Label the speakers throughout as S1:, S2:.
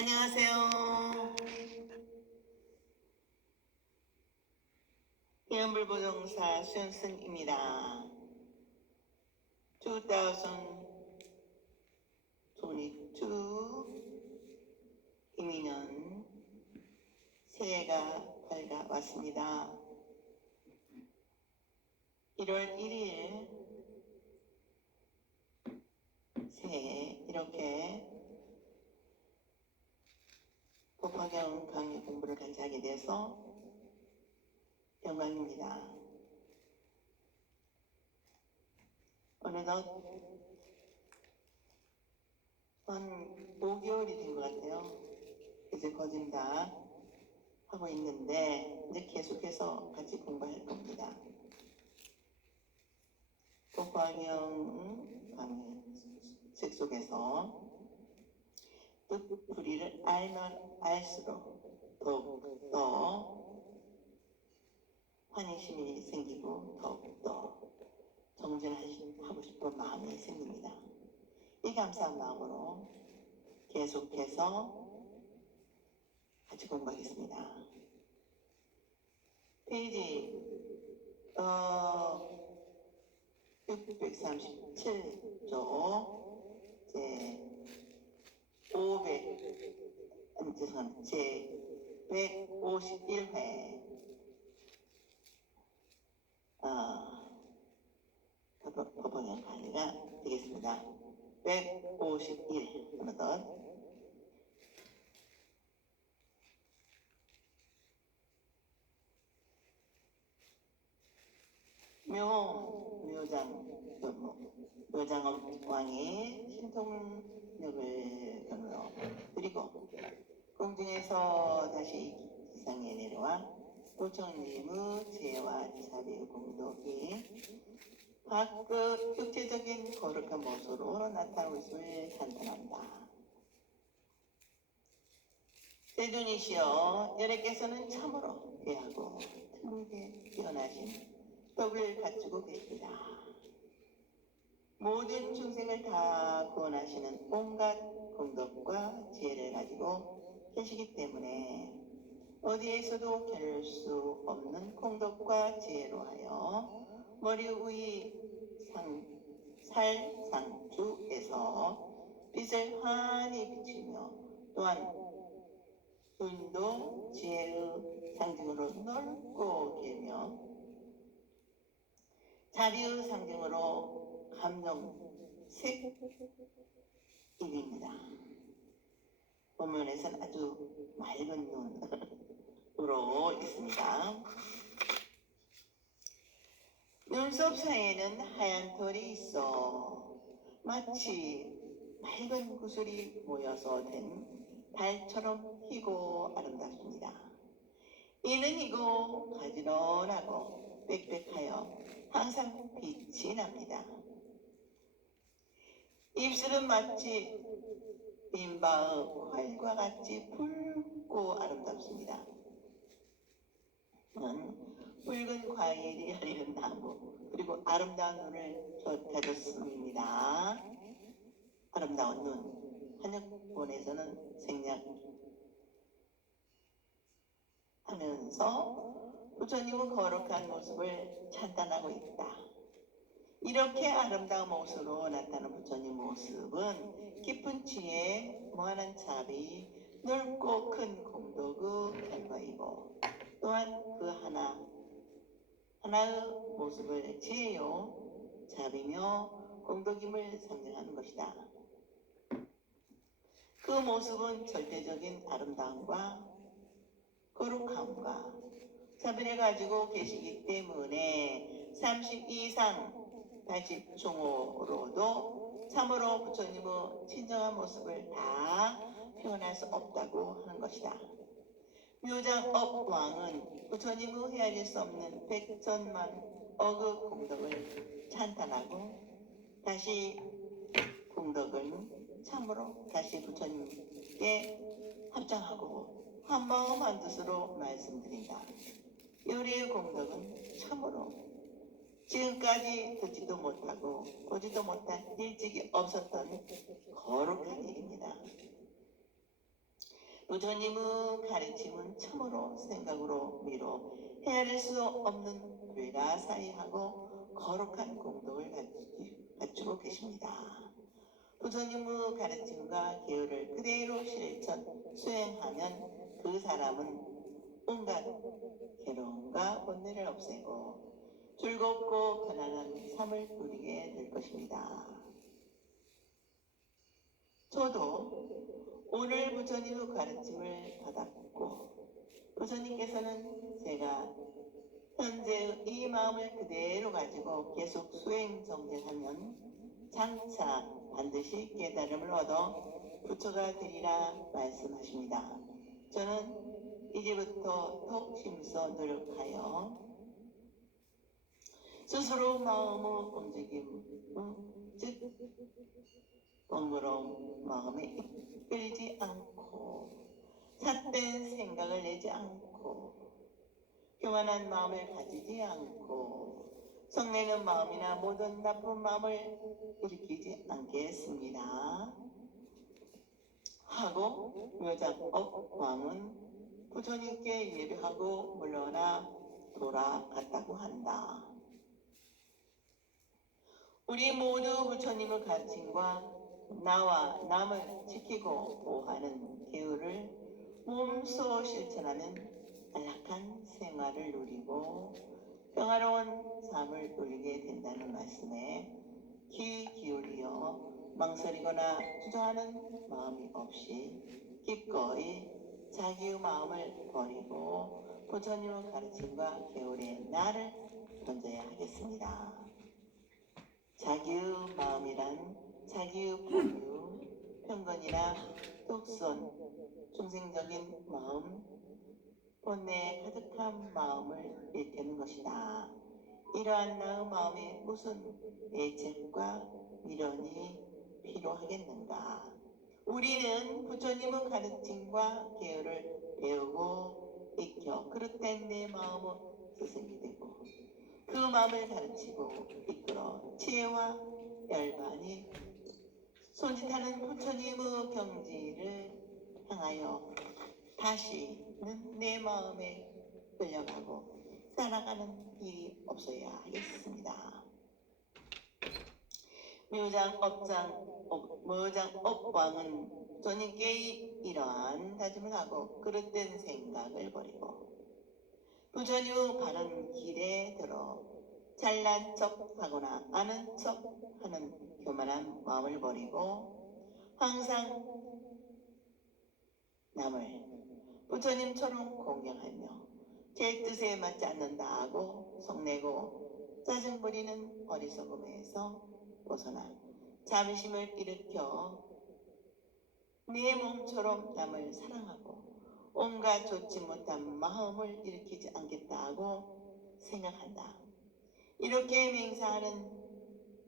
S1: 안녕하세요. 해연불보정사 수연승입니다. 2022 이민년 새해가 밝아왔습니다. 1월 1일 새해 이렇게 법화경 강의 공부를 같이 하게 돼서 영광입니다. 어느덧 한 5개월이 된 것 같아요. 이제 거진다 하고 있는데 이제 계속해서 같이 공부할 겁니다. 법화경 강의 책 속에서 뜻풀이를 알면 알수록 더욱더 환희심이 생기고 더욱더 정진하고 싶은 마음이 생깁니다. 이 감사한 마음으로 계속해서 같이 공부하겠습니다. 페이지 어, 637조 제 500 아니 죄송합니다. 제 151회 어, 법- 법원의 강의가 되겠습니다. 151 어느덧 묘, 묘장, 뭐, 묘장 왕이 신통력을 경로. 그리고 공중에서 다시 지상에 내려와 도청님의 지혜와 자비의 공덕이 각급 육체적인 거룩한 모습으로 나타나고 있음을 찬탄한다. 세존이시여 여러께서는 참으로 귀하고 틀리게 뛰어나신 떡을 갖추고 계십니다. 모든 중생을 다 구원하시는 온갖 공덕과 지혜를 가지고 계시기 때문에 어디에서도 겨룰 수 없는 공덕과 지혜로 하여 머리 위의 상, 살상주에서 빛을 환히 비추며 또한 운도 지혜의 상징으로 넓고 길며 자비의 상징으로 감정색입니다. 본문에서는 아주 맑은 눈 으로 있습니다. 눈썹 사이에는 하얀 털이 있어 마치 맑은 구슬이 모여서 된 달처럼 희고 아름답습니다. 이는 이고 가지런하고 빽빽하여 항상 빛이 납니다. 입술은 마치 인바의 활과 같이 붉고 아름답습니다. 는 붉은 과일이 열리는 나무 그리고 아름다운 눈을 곁해줬습니다. 아름다운 눈 한역본에서는 생략 하면서 부처님은 거룩한 모습을 찬탄하고 있다. 이렇게 아름다운 모습으로 나타나는 부처님 모습은 깊은 지혜, 무한한 자비, 넓고 큰 공덕의 결과이고 또한 그 하나 하나의 모습을 지혜요, 자비며 공덕임을 상징하는 것이다. 그 모습은 절대적인 아름다움과 거룩함과 자비를 가지고 계시기 때문에 30 이상 80종호로도 참으로 부처님의 친정한 모습을 다 표현할 수 없다고 하는 것이다. 묘장업 왕은 부처님의 헤아릴 수 없는 백천만 억의 공덕을 찬탄하고 다시 공덕을 참으로 다시 부처님께 합장하고 한 마음 한 뜻으로 말씀드린다. 요리의 공덕은 참으로 지금까지 듣지도 못하고 보지도 못한 일찍이 없었던 거룩한 일입니다. 부처님의 가르침은 참으로 생각으로 미로 헤아릴 수 없는 외라사이하고 거룩한 공덕을 갖추- 갖추고 계십니다. 부처님의 가르침과 계율을 그대로 실천 수행하면 그 사람은 온갖 괴로움과 본뇌를 없애고 즐겁고 편안한 삶을 누리게 될 것입니다. 저도 오늘 부처님의 가르침을 받았고 부처님께서는 제가 현재 이 마음을 그대로 가지고 계속 수행 정진하면 장차 반드시 깨달음을 얻어 부처가 되리라 말씀하십니다. 저는 이제부터 더욱 심서 노력하여 스스로 마음의 움직임, 음, 즉 번거로운 마음에 이끌리지 않고 삿된 생각을 내지 않고 교만한 마음을 가지지 않고 성내는 마음이나 모든 나쁜 마음을 일으키지 않겠습니다. 하고 묘작업 왕은 부처님께 예배하고 물러나 돌아갔다고 한다. 우리 모두 부처님의 가르침과 나와 남을 지키고 보호하는 계율을 몸소 실천하는 안락한 생활을 누리고 평화로운 삶을 누리게 된다는 말씀에 귀 기울여 망설이거나 주저하는 마음이 없이 기꺼이 자기의 마음을 버리고 부처님의 가르침과 계율에 나를 던져야 하겠습니다. 자기의 마음이란 자기의 포유, 편견이나 독선, 중생적인 마음, 본내에 가득한 마음을 일깨는 것이다. 이러한 나의 마음에 무슨 예책과 미련이 필요하겠는가? 우리는 부처님의 가르침과 계율을 배우고 익혀 그릇된 내 마음의 스승이 되고 그 마음을 가르치고 이끌어 지혜와 열반이 손짓하는 부처님의 경지를 향하여 다시는 내 마음에 끌려가고 따라가는 일이 없어야 하겠습니다. 묘장 업장 업, 묘장 업왕은 부처님께 이러한 다짐을 하고 그릇된 생각을 버리고 부처님의 바른 길에 들어 잘난 척 하거나 아는 척 하는 교만한 마음을 버리고 항상 남을 부처님처럼 공경하며 제 뜻에 맞지 않는다 하고 성내고 짜증 부리는 어리석음에서 벗어나 자비심을 일으켜 내 몸처럼 남을 사랑하고 온갖 좋지 못한 마음을 일으키지 않겠다 하고 생각한다. 이렇게 맹사하는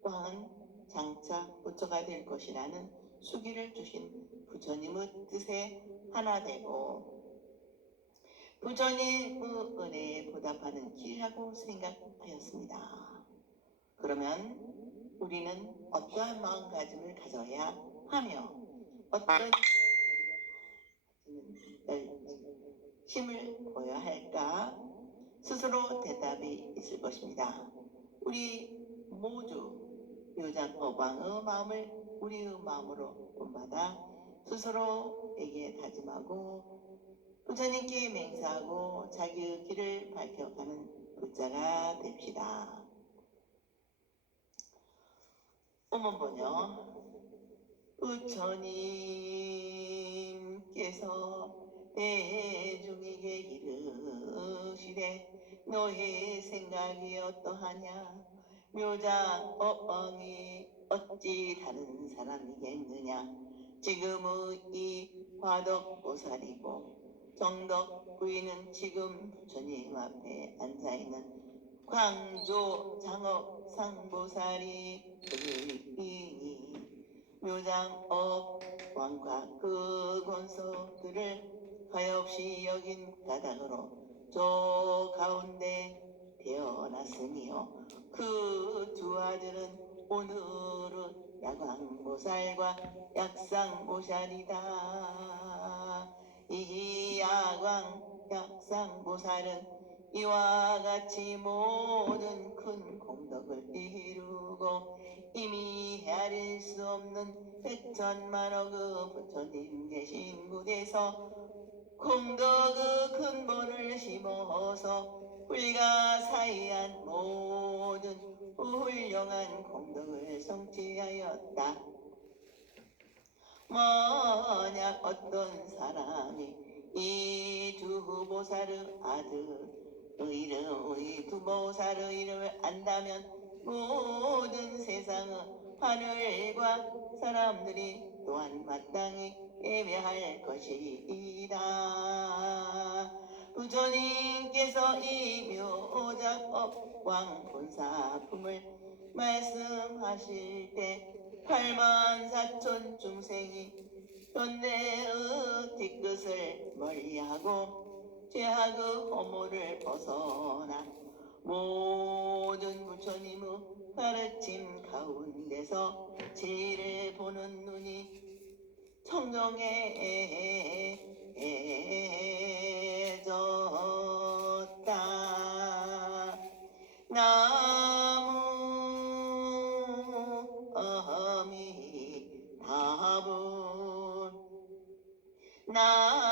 S1: 왕은 장차 부처가 될 것이라는 수기를 주신 부처님의 뜻에 하나 되고 부처님의 은혜에 보답하는 길이라고 생각하였습니다. 그러면 우리는 어떠한 마음가짐을 가져야 하며 어떤 힘을 보여야 할까 스스로 대답이 있을 것입니다. 우리 모두 요장 어방의 마음을 우리의 마음으로 본받아 스스로에게 다짐하고 부처님께 맹세하고 자기의 길을 밝혀가는 부자가 됩시다. 어머번요. 부처님께서 대중에게 이르시되 너의 생각이 어떠하냐? 묘장 어엉이 어찌 다른 사람이겠느냐? 지금의 이 화덕보살이고 정덕 부인은 지금 부처님 앞에 앉아있는 광조 장업 상보살이 그이니 묘장업 왕과 그 권속들을 가엾이 여긴 가닥으로 저 가운데 태어났으니요. 그 두 아들은 오늘은 야광보살과 약상보살이다. 이 야광 약상보살은 이와 같이 모든 큰 공덕을 이루고 이미 헤아릴 수 없는 백천만억의 부처님 계신 곳에서 공덕의 근본을 심어서 불가사의한 모든 훌륭한 공덕을 성취하였다. 만약 어떤 사람이 이 두 보살의 아들 의 이름, 이 두보살의 이름을 안다면 모든 세상의 하늘과 사람들이 또한 마땅히 예배할 것이다. 부처님께서 이 묘작 왕본사품을 말씀하실 때 8만 4천 중생이 연내의 뒤끝을 멀리하고 죄악의 허물을 벗어나 모든 부처님의 가르침 가운데서 진리를 보는 눈이 청정해졌다. 나무 아미타불 나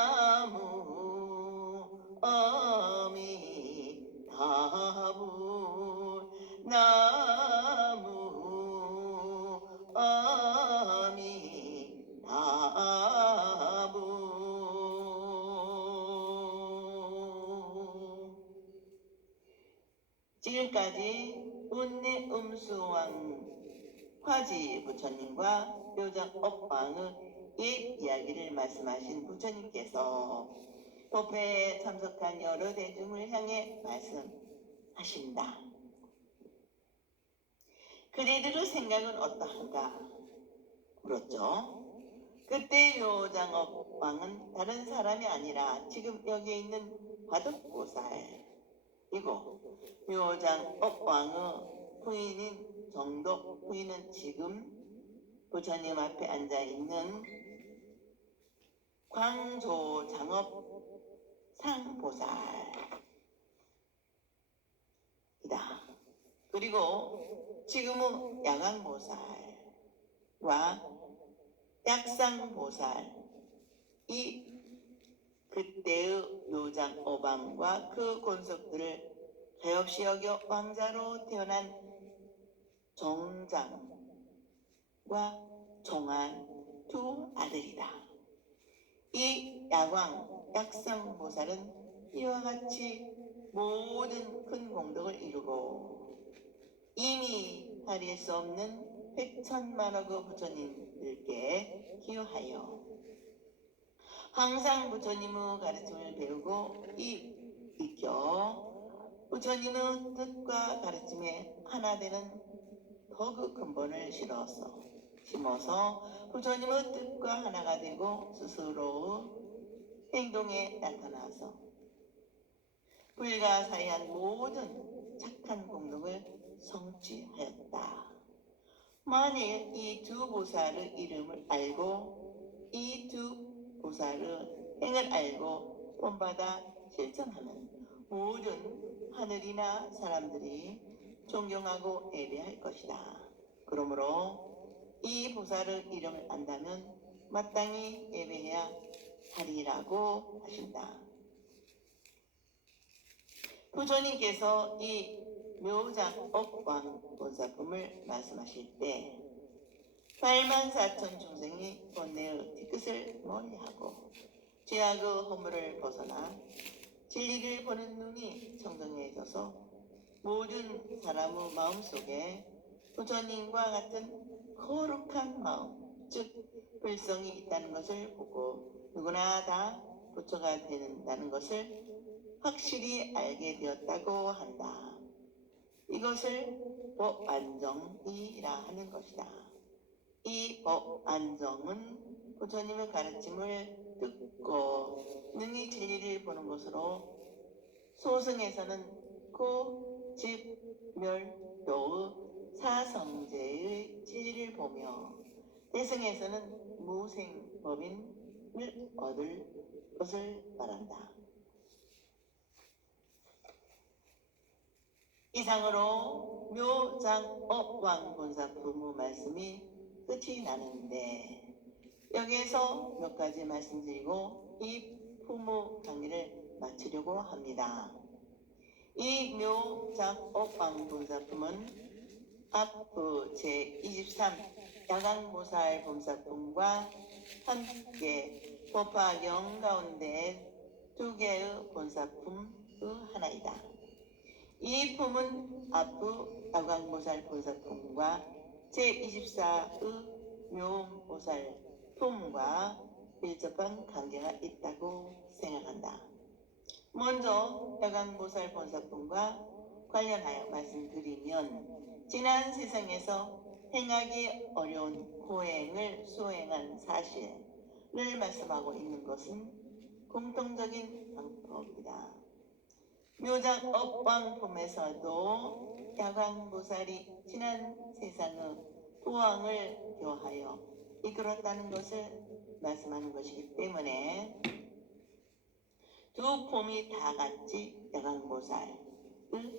S1: 음수왕 화지 부처님과 묘정 업왕의 옛 이야기를 말씀하신 부처님께서 법회에 참석한 여러 대중을 향해 말씀하신다. 그대들의 생각은 어떠한가? 물었죠. 그때 묘장업 왕은 다른 사람이 아니라 지금 여기에 있는 화덕보살이고 묘장업 왕의 부인인 정덕 부인은 지금 부처님 앞에 앉아 있는 광조장업 상보살이다. 그리고 지금은 야광보살과 약상보살 이 그때의 묘장 어방과 그 권속들을 가엾이 여겨 왕자로 태어난 정장과 종한 두 아들이다. 이 야광 약상보살은 이와 같이 모든 큰 공덕을 이루고 이미 다릴 수 없는 백천만억의 부처님들께 기여하여 항상 부처님의 가르침을 배우고 이 익혀 부처님의 뜻과 가르침에 하나 되는 덕의 근본을 실어서 심어서 부처님의 뜻과 하나가 되고 스스로 행동에 나타나서 불가사의한 모든 착한 공덕을 성취하였다. 만일 이 두 보살의 이름을 알고 이 두 보살의 행을 알고 본받아 실천하면 모든 하늘이나 사람들이 존경하고 예배할 것이다. 그러므로 이 보살의 이름을 안다면 마땅히 예배해야 하리라고 하신다. 부처님께서 이 묘장 업왕 본사품을 말씀하실 때 8만 4천 중생이 번뇌의 뒤끝을 멀리하고 죄악의 허물을 벗어나 진리를 보는 눈이 청정해져서 모든 사람의 마음속에 부처님과 같은 거룩한 마음, 즉 불성이 있다는 것을 보고 누구나 다 부처가 된다는 것을 확실히 알게 되었다고 한다. 이것을 법안정이라 하는 것이다. 이 법안정은 부처님의 가르침을 듣고 능히 진리를 보는 것으로 소승에서는 고 집멸도의 사성제의 진리를 보며 대승에서는 무생법인 얻을 것을 말한다. 이상으로 묘장업 왕 본사 부무 말씀이 끝이 나는데 여기에서 몇 가지 말씀드리고 이 부무 강의를 마치려고 합니다. 이 묘장업왕 본사품은 앞부 제23 야광보살 본사품과 함께 법화경 가운데 두 개의 본사품의 하나이다. 이 품은 앞부 야광보살 본사품과 제24의 묘보살 품과 밀접한 관계가 있다고 생각한다. 먼저 야광보살 본사품과 관련하여 말씀드리면 지난 세상에서 행하기 어려운 호행을 수행한 사실을 말씀하고 있는 것은 공통적인 방법이다. 묘장 업왕품에서도 야광보살이 지난 세상의 부왕을 교하여 이끌었다는 것을 말씀하는 것이기 때문에 두 폼이 다 같이 야광보살의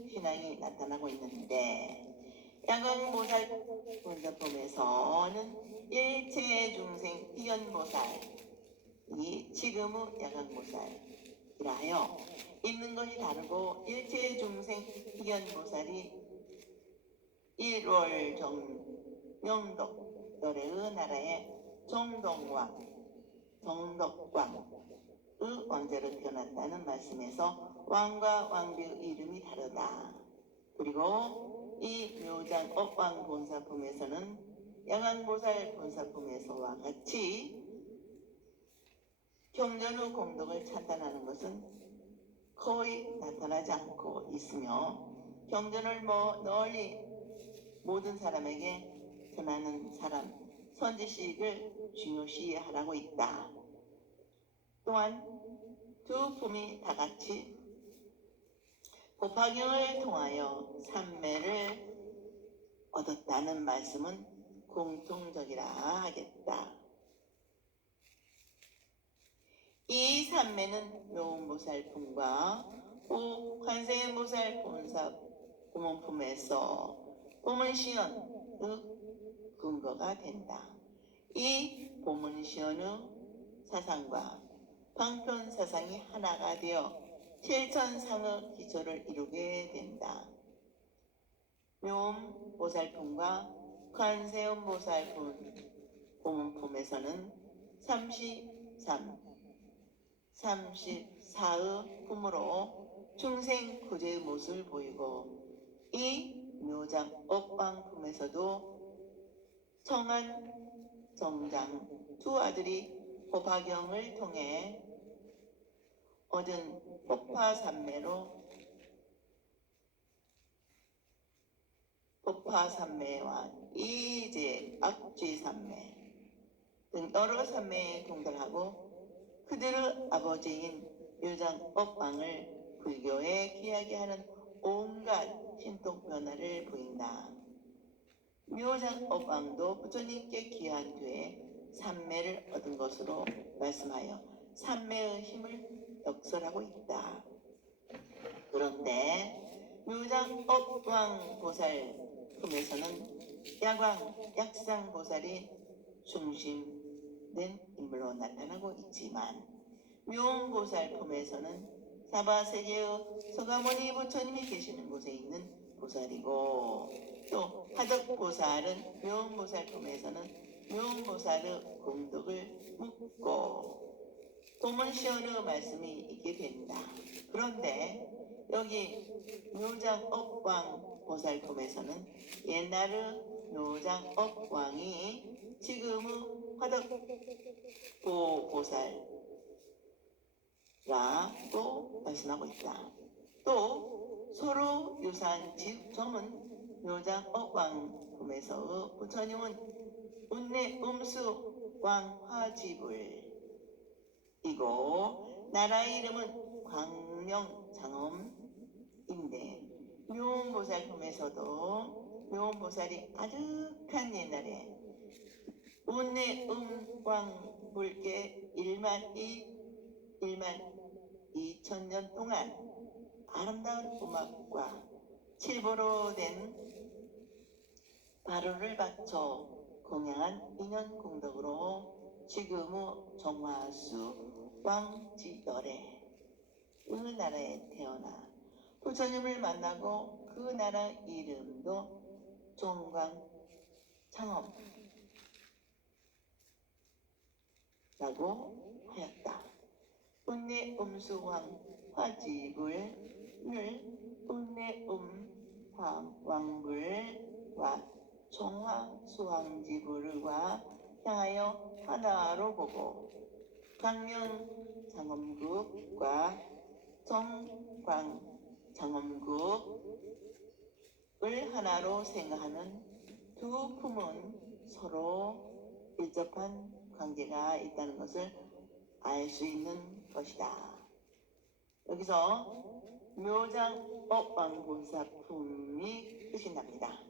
S1: 신앙이 나타나고 있는데 야광보살 본사품에서는 일체 중생 희연보살 이 지금의 야광보살이라 하여 있는 것이 다르고 일체 중생 희연보살이 1월 정 명덕 노래의 나라의 정동왕 정덕 왕의 왕자로 태어났다는 말씀에서 왕과 왕비의 이름이 다르다. 그리고 이 묘장 업왕 본사품에서는 양왕보살 본사품에서와 같이 경전의 공덕을 찬탄하는 것은 거의 나타나지 않고 있으며 경전을 뭐 널리 모든 사람에게 전하는 사람 선지식을 중요시하라고 있다. 또한 두 품이 다 같이 법화경을 통하여 삼매를 얻었다는 말씀은 공통적이라 하겠다. 이 삼매는 묘운보살품과 후 관세음보살 본사 고문품에서 보문시연의 근거가 된다. 이 보문시연의 사상과 방편 사상이 하나가 되어 실천상의 기초를 이루게 된다. 묘음 보살품과 관세음 보살품 고문품에서는 33, 34의 품으로 중생 구제의 모습을 보이고 이 묘장 업방품에서도 청한 정장 두 아들이 법화경을 통해 얻은 법화산매로 법화산매와 이제 악쥐산매 등 여러 산매에 동달하고 그들의 아버지인 묘장 업방을 불교에 귀하게 하는 온갖 신통 변화를 보인다. 묘장 업왕도 부처님께 귀한 뒤에 삼매를 얻은 것으로 말씀하여 삼매의 힘을 역설하고 있다. 그런데 묘장 업왕 보살 품에서는 야광 약상 보살이 중심된 인물로 나타나고 있지만 묘음 보살 품에서는 사바세계의 서가모니 부처님이 계시는 곳에 있는 보살이고 또 하덕 보살은 묘음보살 품에서는 묘음보살의 공덕을 묻고 도문시원의 말씀이 있게 된다. 그런데 여기 묘장 업왕 보살품에서는 옛날의 묘장 업왕이 지금의 화덕보 보살라고 말씀하고 있다. 또 서로 유사한 직점은 묘장 억왕품에서 부처님은 운내 음수 왕화지불 이고 나라 이름은 광명 장엄인데 묘원보살 품에서도 묘원보살이 아득한 옛날에 운내 음광 불께 1만 2 1만 2천 년 동안 아름다운 음악과 칠보로 된 바로를 바쳐 공양한 인연 공덕으로 지금의 정화수 왕지열에 그 나라에 태어나 부처님을 만나고 그 나라 이름도 종광 창업 라고 하였다. 운내 음수왕 화지불을 운내 음황 왕불과 종화수왕지불과 향하여 하나로 보고 강명 장엄국과 정광 장엄국을 하나로 생각하는 두 품은 서로 밀접한 관계가 있다는 것을 알 수 있는 것이다. 여기서 묘장 업왕본사품이 끝이 납니다.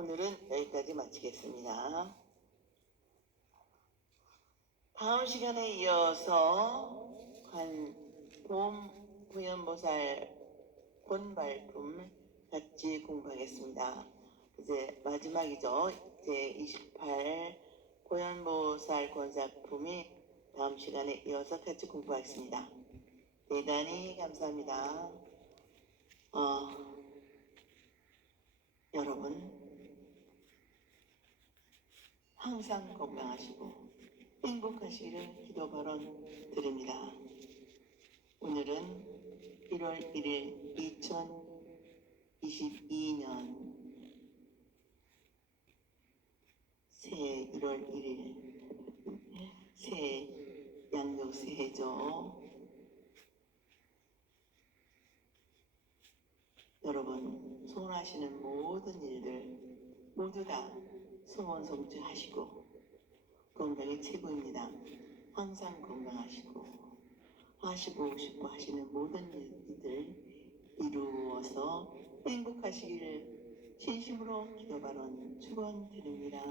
S1: 오늘은 여기까지 마치겠습니다. 다음 시간에 이어서 관봄 부연보살 본발품 같이 공부하겠습니다. 이제 마지막이죠. 제28 고연보살 권사품이 다음 시간에 이어서 같이 공부하겠습니다. 대단히 감사합니다. 어, 여러분 항상 건강하시고 행복하시기를 기도 발언 드립니다. 오늘은 1월 1일 2022년 새해 1월 1일 새해 양력 새해죠. 여러분 소원하시는 모든 일들 모두 다 소원 성취 하시고 건강이 최고입니다. 항상 건강하시고 하시고 싶어 하시는 모든 일들 이루어서 행복하시기를 진심으로 기도 발언 축원드립니다.